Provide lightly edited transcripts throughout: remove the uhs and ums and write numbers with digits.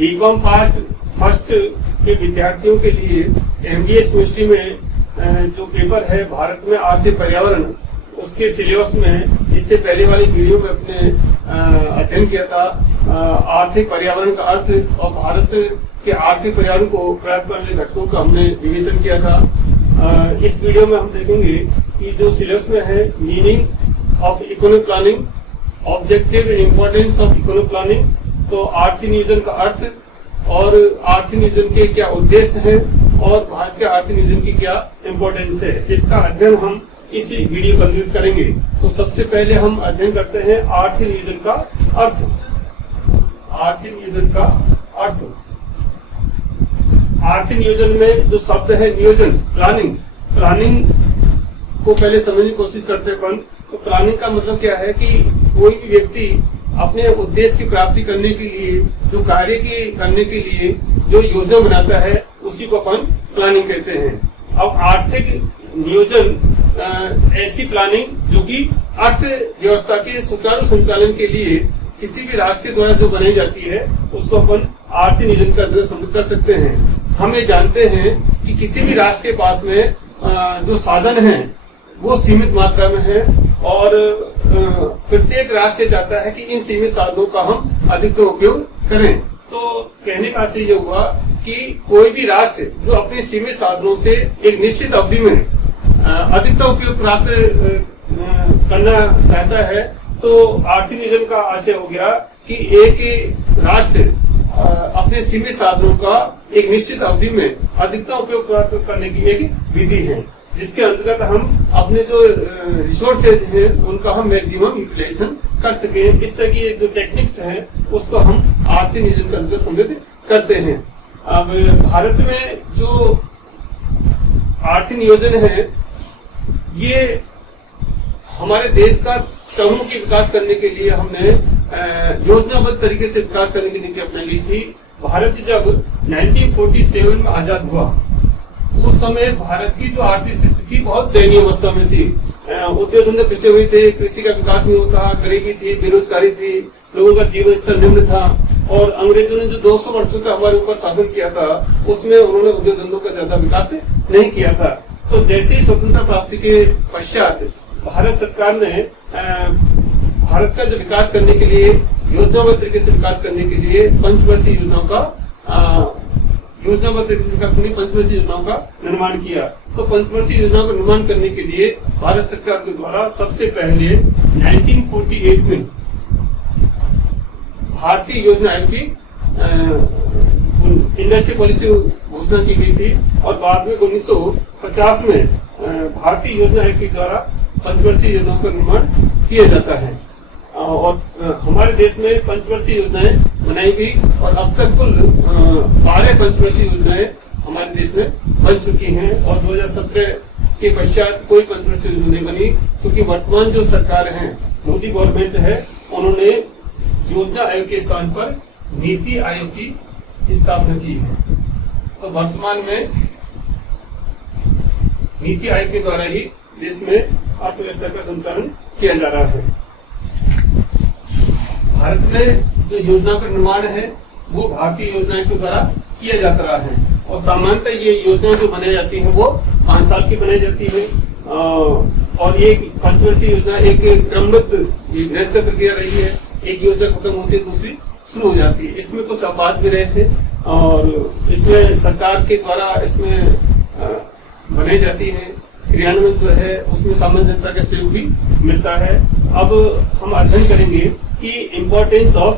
BCom part first के विद्यार्थियों के लिए एमबीए केमिस्ट्री में जो पेपर है भारत में आर्थिक पर्यावरण, उसके सिलेबस में इससे पहले वाली वीडियो में अपने अध्ययन किया था आर्थिक पर्यावरण का अर्थ और भारत के आर्थिक पर्यावरण को प्राप्त करने घटकों का हमने रिवीजन किया था। इस वीडियो में हम देखेंगे कि जो सिलेबस में है meaning of economic planning, objective importance of economic planning, तो आर्थिक नियोजन का अर्थ और आर्थिक नियोजन के क्या उद्देश्य है और भारत के आर्थिक नियोजन की क्या इम्पोर्टेंस है, इसका अध्ययन हम इसी वीडियो को कंप्लीट करेंगे। तो सबसे पहले हम अध्ययन करते हैं आर्थिक नियोजन का अर्थ। आर्थिक नियोजन का अर्थ, आर्थिक नियोजन में जो शब्द है नियोजन, प्लानिंग, प्लानिंग को पहले समझने की कोशिश करते हैं। तो प्लानिंग का मतलब क्या है कि कोई भी व्यक्ति अपने उद्देश्य की प्राप्ति करने के लिए, जो कार्य की करने के लिए जो योजना बनाता है, उसी को अपन प्लानिंग कहते हैं। अब आर्थिक नियोजन ऐसी प्लानिंग जो कि अर्थव्यवस्था के सुचारू संचालन के लिए किसी भी राष्ट्र के द्वारा जो बनाई जाती है, उसको अपन आर्थिक नियोजन का अंतर्गत समझ कर सकते हैं। हम ये जानते हैं कि किसी भी राष्ट्र के पास में जो साधन है वो सीमित मात्रा में है और प्रत्येक राष्ट्र चाहता है कि इन सीमित साधनों का हम अधिकतर उपयोग करें। तो कहने का आशय ये हुआ कि कोई भी राष्ट्र जो अपने सीमित साधनों से एक निश्चित अवधि में अधिकतर उपयोग प्राप्त करना चाहता है, तो आर्थिक नियोजन का आशय हो गया कि एक राष्ट्र अपने सीमित साधनों का एक निश्चित अवधि में अधिकतम उपयोग प्राप्त करने की एक विधि है, जिसके अंतर्गत हम अपने जो रिसोर्सेज हैं उनका हम मैक्सिमम यूटिलाइजेशन कर सके। इस तरह की जो टेक्निक्स हैं उसको हम आर्थिक नियोजन के अंतर्गत सम्मिलित करते हैं। अब भारत में जो आर्थिक नियोजन है, ये हमारे देश का चहुमुखी विकास करने के लिए हमने योजनाबद्ध तरीके से विकास करने की नीति अपनाई गई थी। भारत जब 1947 में आजाद हुआ, उस समय भारत की जो आर्थिक स्थिति थी बहुत दयनीय अवस्था में थी। उद्योग धंधे पिछड़े हुए थे, कृषि का विकास नहीं होता, गरीबी थी, बेरोजगारी थी, लोगों का जीवन स्तर निम्न था और अंग्रेजों ने जो 200 वर्षों का हमारे ऊपर शासन किया था, उसमें उन्होंने उद्योग धंधों का ज्यादा विकास नहीं किया था। तो जैसे ही स्वतंत्रता प्राप्ति के पश्चात भारत सरकार ने भारत का जो विकास करने के लिए, योजनाबद्ध तरीके से विकास करने के लिए पंचवर्षीय योजनाओं का योजनाबद्ध तरीके से विकास करने पंचवर्षीय योजनाओं का निर्माण किया। तो पंचवर्षीय योजनाओं का निर्माण करने के लिए भारत सरकार के द्वारा सबसे पहले 1948 में भारतीय योजना आयोग की इंडस्ट्री पॉलिसी घोषणा की गई थी और बाद में 1950 में भारतीय योजना आयोग के द्वारा पंचवर्षीय योजनाओं का निर्माण किया जाता है और हमारे देश में पंचवर्षीय योजनाएं बनाई गई और अब तक कुल 12 पंचवर्षीय योजनाएं हमारे देश में बन चुकी हैं और 2017 के पश्चात कोई पंचवर्षीय योजना नहीं बनी, क्योंकि वर्तमान जो सरकार है, मोदी गवर्नमेंट है, उन्होंने योजना आयोग के स्थान पर नीति आयोग की स्थापना की है। तो वर्तमान में नीति आयोग के द्वारा ही देश में अर्थव्यवस्था का संचालन किया जा रहा है। भारत में जो योजना का निर्माण है वो भारतीय योजनाओं के द्वारा किया जाता रहा है और सामान्यतः ये योजनाएं जो बनाई जाती हैं वो 5 साल की बनाई जाती है और ये पंचवर्षीय योजना एक क्रमबद्ध निरंतर प्रक्रिया रही है। एक योजना खत्म होती है, दूसरी शुरू हो जाती है। इसमें कुछ अपवाद भी रहे थे और इसमें सरकार के द्वारा इसमें बनाई जाती है, क्रियान्वयन जो है उसमें सामान्य जनता का सहयोग भी मिलता है। अब हम अध्ययन करेंगे कि इम्पोर्टेंस ऑफ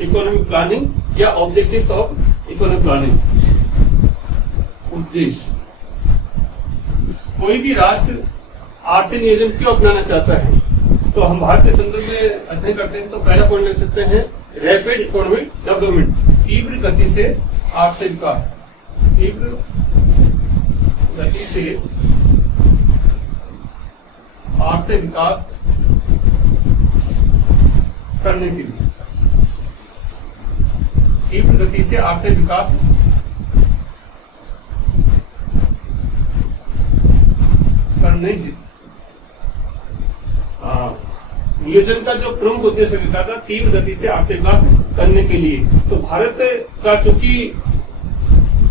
इकोनॉमिक प्लानिंग या ऑब्जेक्टिव्स ऑफ इकोनॉमिक प्लानिंग। उद्देश्य, कोई भी राष्ट्र आर्थिक नियोजन क्यों अपनाना चाहता है, तो हम भारत के संदर्भ में अध्ययन करते हैं तो पहला पॉइंट ले सकते हैं रैपिड इकोनॉमिक डेवलपमेंट, तीव्र गति से आर्थिक विकास। तीव्र गति से आर्थिक विकास करने के लिए, तीव्र गति से आर्थिक विकास करने के नियोजन का जो प्रमुख उद्देश्य लिखा था, तीव्र गति से आर्थिक विकास करने के लिए। तो भारत का चूंकि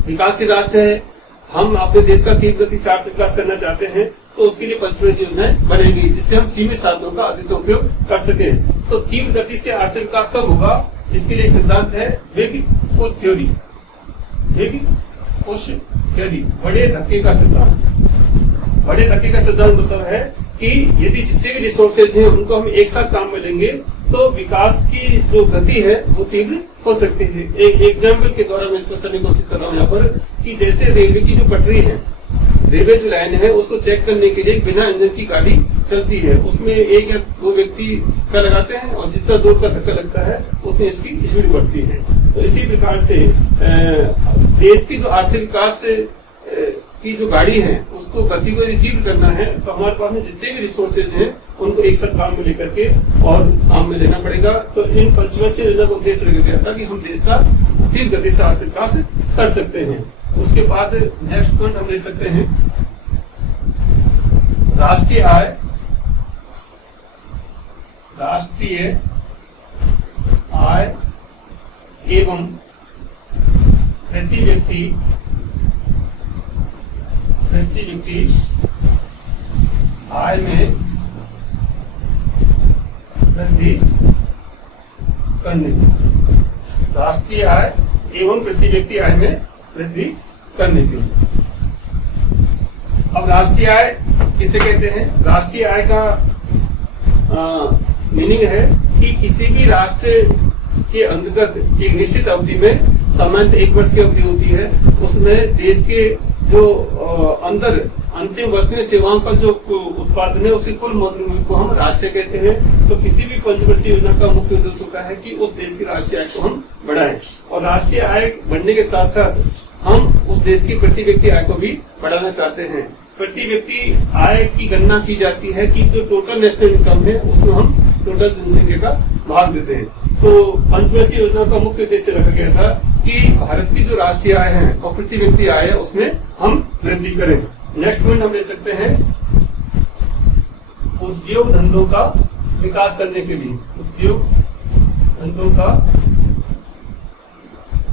विकासशील राष्ट्र है, हम अपने देश का तीव्र गति से आर्थिक विकास करना चाहते हैं, तो उसके लिए पंचवर्षीय योजनाएं बनेगी जिससे हम सीमित साधनों का अधिक उपयोग कर सके। तो तीव्र गति से आर्थिक विकास कब होगा, इसके लिए सिद्धांत है वेग कोश थ्योरी। वेग कोश थ्योरी, बड़े धक्के का सिद्धांत। बड़े धक्के का सिद्धांत मतलब है कि यदि जितने भी रिसोर्सेज हैं उनको हम एक साथ काम में लेंगे तो विकास की जो गति है वो तीव्र हो सकती है। एक एग्जाम्पल के द्वारा मैं इसको करने की कोशिश कर रहा हूँ यहाँ पर, कि जैसे रेलवे की जो पटरी है, रेलवे जो लाइन है, उसको चेक करने के लिए बिना इंजन की गाड़ी चलती है, उसमें एक या दो व्यक्ति धक्का लगाते हैं और जितना दूर का धक्का लगता है उतनी इसकी स्पीड बढ़ती है। तो इसी प्रकार से देश की जो आर्थिक विकास की जो गाड़ी है उसको गति को यदि तीव्र करना है तो हमारे पास में जितने भी रिसोर्सेज हैं उनको एक साथ काम में लेकर के और काम में लेना पड़ेगा। तो इन पंचवर्षीय योजना का उद्देश्य रखा गया था कि हम देश का तीव्र गति से आर्थिक विकास कर सकते हैं। उसके बाद नेक्स्ट पॉइंट हम ले सकते हैं राष्ट्रीय आय एवं प्रति व्यक्ति आय में वृद्धि करने। राष्ट्रीय आय एवं प्रति व्यक्ति आय में वृद्धि करने के लिए। अब राष्ट्रीय आय किसे कहते हैं? राष्ट्रीय आय का मीनिंग है कि किसी भी राष्ट्र के अंतर्गत एक निश्चित अवधि में, सामान्यतः 1 वर्ष की अवधि होती है, उसमें देश के जो अंदर अंतिम वस्तुएं सेवाओं का जो उत्पादन है उसकी कुल मौजूदगी को हम राष्ट्रीय कहते हैं। तो किसी भी पंचवर्षीय योजना का मुख्य उद्देश्य होता है कि उस देश की राष्ट्रीय आय को हम बढ़ाएं, और राष्ट्रीय आय बढ़ने के साथ साथ हम उस देश की प्रति व्यक्ति आय को भी बढ़ाना चाहते हैं। प्रति व्यक्ति आय की गणना की जाती है कि जो टोटल नेशनल इनकम है उसमें हम टोटल जनसंख्या का भाग देते हैं। तो पंचवर्षीय योजना का मुख्य उद्देश्य रखा गया था कि भारत की जो राष्ट्रीय आय है और प्रति व्यक्ति आय है उसमें हम वृद्धि करें। नेक्स्ट पॉइंट हम ले सकते हैं उद्योग धंधों का विकास करने के लिए। उद्योग धंधों का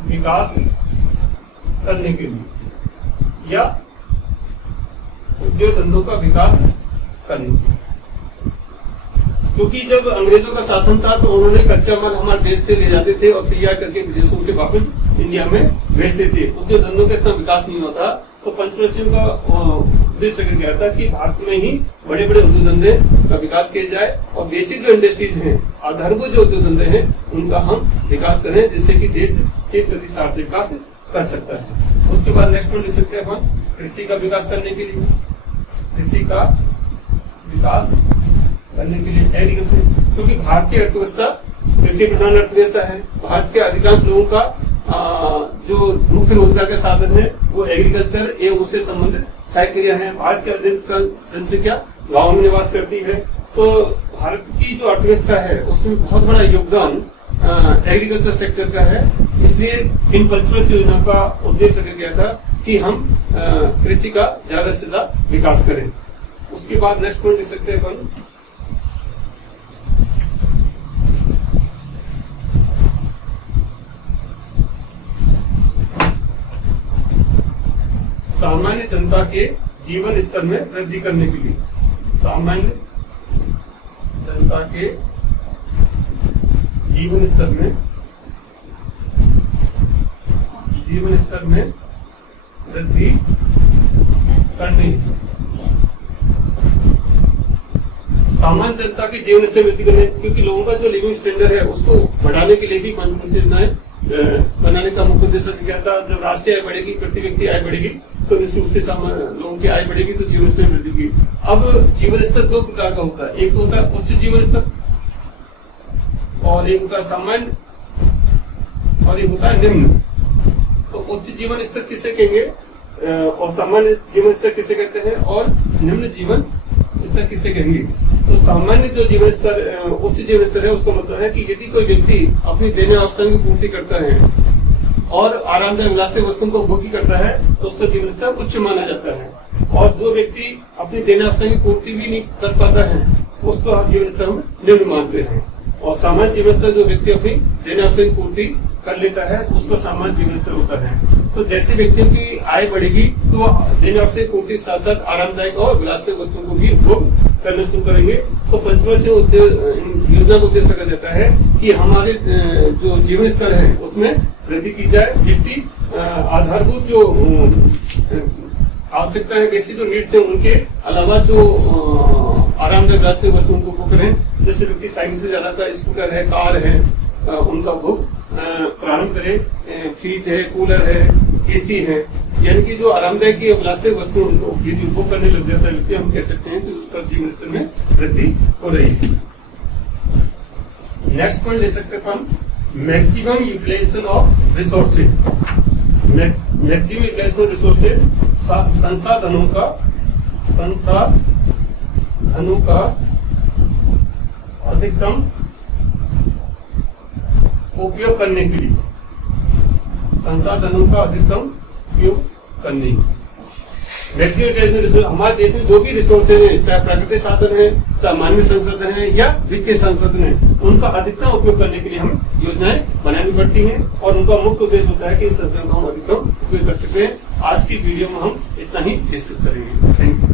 विकास करने के लिए या उद्योग धंधों का विकास करने के लिए, क्योंकि जब अंग्रेजों का शासन था तो उन्होंने कच्चा माल हमारे देश से ले जाते थे और तैयार करके विदेशों से वापस इंडिया में भेजते थे। उद्योग धंधों का इतना विकास नहीं होता, तो पंचवर्षीय का उद्देश्य रखा गया था कि भारत में ही बड़े बड़े उद्योग धंधे का विकास किया जाए और बेसिक जो इंडस्ट्रीज हैं, आधारभूत जो उद्योग धंधे हैं, उनका हम विकास करें जिससे कि देश तेज गति से आर्थिक विकास कर सकता है। उसके बाद नेक्स्ट पॉइंट ले सकते हैं अपन कृषि का विकास करने के लिए। कृषि का विकास करने के लिए एग्रीकल्चर, क्योंकि भारतीय अर्थव्यवस्था कृषि प्रधान अर्थव्यवस्था है। भारत के अधिकांश लोगों का जो मुख्य रोजगार का साधन है वो एग्रीकल्चर एवं उससे संबंधित साइकिलियां हैं। भारत के अधिकांश जनसंख्या गाँव में निवास करती है, तो भारत की जो अर्थव्यवस्था है उसमें बहुत बड़ा योगदान एग्रीकल्चर सेक्टर का है। इसलिए इन पंचवर्षीय योजना का उद्देश्य रखा गया था कि हम कृषि का ज्यादा से ज्यादा विकास करें। उसके बाद नेक्स्ट पॉइंट लिख सकते हैं अपन सामान्य जनता के जीवन स्तर में वृद्धि करने के लिए। सामान्य जनता के जीवन स्तर में वृद्धि करने, सामान्य जनता के जीवन स्तर में वृद्धि करने, क्योंकि लोगों का जो लिविंग स्टैंडर्ड है उसको बढ़ाने के लिए भी पंचवर्षीय योजनाएं बनाने का मुख्य उद्देश्य रखा गया था। जब राष्ट्रीय आय बढ़ेगी, प्रति व्यक्ति आय बढ़ेगी, तो निश्चित रूप से लोगों की आय बढ़ेगी तो जीवन स्तर में वृद्धि होगी। अब जीवन स्तर दो प्रकार का होता है, एक तो होता है उच्च जीवन स्तर और एक होता है सामान्य और एक होता है निम्न। तो उच्च जीवन स्तर किसे कहेंगे और सामान्य जीवन स्तर किसे कहते हैं और निम्न जीवन स्तर किसे कहेंगे? तो सामान्य जो जीवन स्तर, उच्च जीवन स्तर है, उसका मतलब है कि यदि कोई व्यक्ति अपनी दैनिक आवश्यकताओं की पूर्ति करता है और आरामदायक विलासिक वस्तुओं को उपभोग करता है तो उसका जीवन स्तर उच्च माना जाता है। और जो व्यक्ति अपनी दैनिक आवश्यकताओं की पूर्ति भी नहीं कर पाता है उसको हम जीवन स्तर में निम्न मानते हैं। और सामान्य जीवन स्तर जो व्यक्ति अपनी दैनिक आवश्यकता की पूर्ति कर लेता है उसका सामान्य जीवन स्तर होता है। तो जैसे व्यक्तियों की आय बढ़ेगी तो दैनिक आवश्यकता की पूर्ति साथ साथ आरामदायक और विलासदायक वस्तुओं को भी उपभोग करना शुरू करेंगे। तो पंचवर्षीय योजना का उद्देश्य रखा जाता है कि हमारे जो जीवन स्तर है उसमें वृद्धि की जाए। व्यक्ति आधारभूत जो आवश्यकता है, बेसिक जो नीड्स है, उनके अलावा जो आरामदायक विलासदायक वस्तुओं को उपभोग करें। जैसे व्यक्ति साइकिल से जाना था, स्कूटर है, कार है, उनका उपभोग प्रारंभ करें। फ्रिज है, कूलर है, एसी है, यानी कि जो आरामदायक विलासदायक वस्तु उनको यदि उपभोग करने लग जाता है व्यक्ति, हम कह सकते हैं कि उसका जीवन स्तर में वृद्धि हो रही है। नेक्स्ट पॉइंट ले सकते हैं हम maximum utilisation of resources. Maximum utilisation resources संसाधनों का अधिकतम उपयोग करने के लिए, संसाधनों का अधिकतम उपयोग करने मैक्सिमम यूटिलाइजेशन रिसोर्स। हमारे देश में जो भी रिसोर्सेज है, चाहे प्राकृतिक साधन है, चाहे मानवीय संसाधन है या वित्तीय संसाधन है, उनका अधिकतम उपयोग करने के लिए हम योजनाएं बनानी पड़ती हैं और उनका मुख्य उद्देश्य होता है कि इन संसाधनों का हम अधिकतम उपयोग कर सकते हैं। आज की वीडियो में हम इतना ही डिस्कस करेंगे। Thank you.